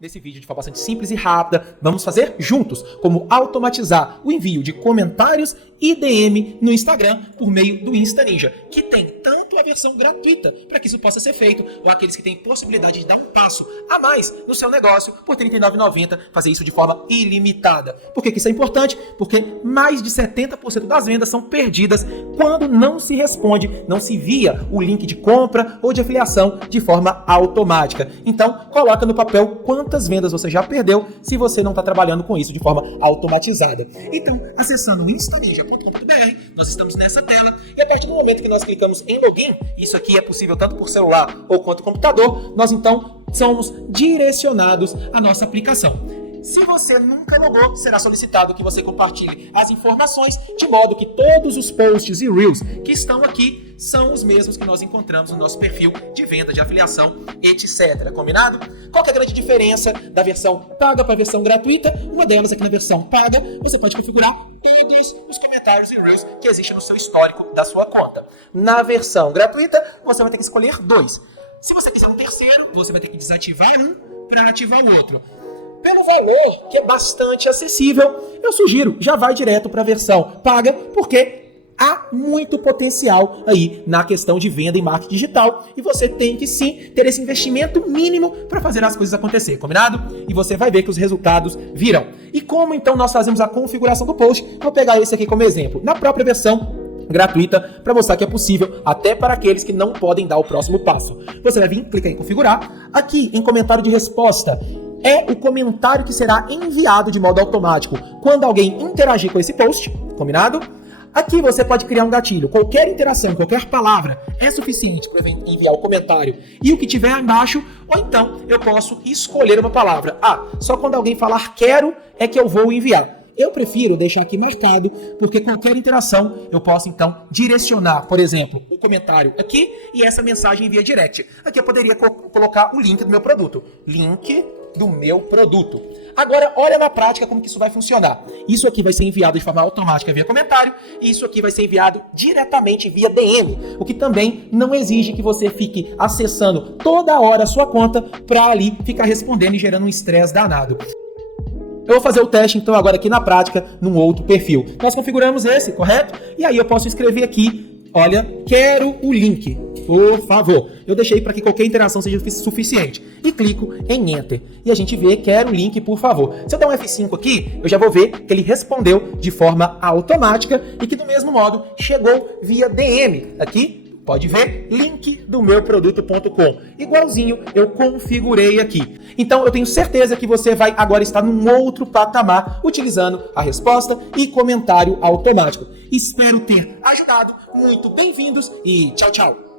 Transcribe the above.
Nesse vídeo de forma bastante simples e rápida, vamos fazer juntos como automatizar o envio de comentários e DM no Instagram por meio do Insta Ninja, que tem tanto a versão gratuita para que isso possa ser feito, ou aqueles que têm possibilidade de dar um passo a mais no seu negócio por R$ 39,90, fazer isso de forma ilimitada. Por que isso é importante? Porque mais de 70% das vendas são perdidas quando não se responde, não se envia o link de compra ou de afiliação de forma automática. Então, coloca no papel quantas vendas você já perdeu se você não está trabalhando com isso de forma automatizada. Então, acessando instaninja.com.br, nós estamos nessa tela e a partir do momento que nós clicamos em login, isso aqui é possível tanto por celular ou quanto computador, nós então somos direcionados à nossa aplicação. Se você nunca logou, será solicitado que você compartilhe as informações de modo que todos os posts e reels que estão aqui são os mesmos que nós encontramos no nosso perfil de venda, de afiliação, etc. Combinado? Qual que é a grande diferença da versão paga para a versão gratuita? Uma delas é que na versão paga você pode configurar todos os comentários e reels que existem no seu histórico da sua conta. Na versão gratuita, você vai ter que escolher 2. Se você quiser um terceiro, você vai ter que desativar um para ativar o outro. Pelo valor, que é bastante acessível, eu sugiro, já vai direto para a versão paga, porque há muito potencial aí na questão de venda e marketing digital, e você tem que sim ter esse investimento mínimo para fazer as coisas acontecer, combinado? E você vai ver que os resultados virão. E como então nós fazemos a configuração do post? Vou pegar esse aqui como exemplo. Na própria versão gratuita, para mostrar que é possível até para aqueles que não podem dar o próximo passo. Você vai vir, clicar em configurar, aqui em comentário de resposta, é o comentário que será enviado de modo automático quando alguém interagir com esse post, combinado? Aqui você pode criar um gatilho. Qualquer interação, qualquer palavra é suficiente para enviar o comentário e o que tiver embaixo, ou então eu posso escolher uma palavra. Só quando alguém falar quero é que eu vou enviar. Eu prefiro deixar aqui marcado, porque qualquer interação eu posso então direcionar, por exemplo, o comentário aqui e essa mensagem via direct. Aqui eu poderia colocar o link do meu produto. Link do meu produto. Agora, olha na prática como que isso vai funcionar. Isso aqui vai ser enviado de forma automática via comentário e isso aqui vai ser enviado diretamente via DM, o que também não exige que você fique acessando toda hora a sua conta para ali ficar respondendo e gerando um estresse danado. Eu vou fazer o teste, então, agora aqui na prática, num outro perfil. Nós configuramos esse, correto? E aí eu posso escrever aqui, olha, quero o link, por favor. Eu deixei para que qualquer interação seja suficiente. E clico em Enter. E a gente vê, quero o link, por favor. Se eu der um F5 aqui, eu já vou ver que ele respondeu de forma automática e que, do mesmo modo, chegou via DM. Aqui, pode ver, link do meu produto.com. Igualzinho eu configurei aqui. Então eu tenho certeza que você vai agora estar num outro patamar utilizando a resposta e comentário automático. Espero ter ajudado. Muito bem-vindos e tchau, tchau.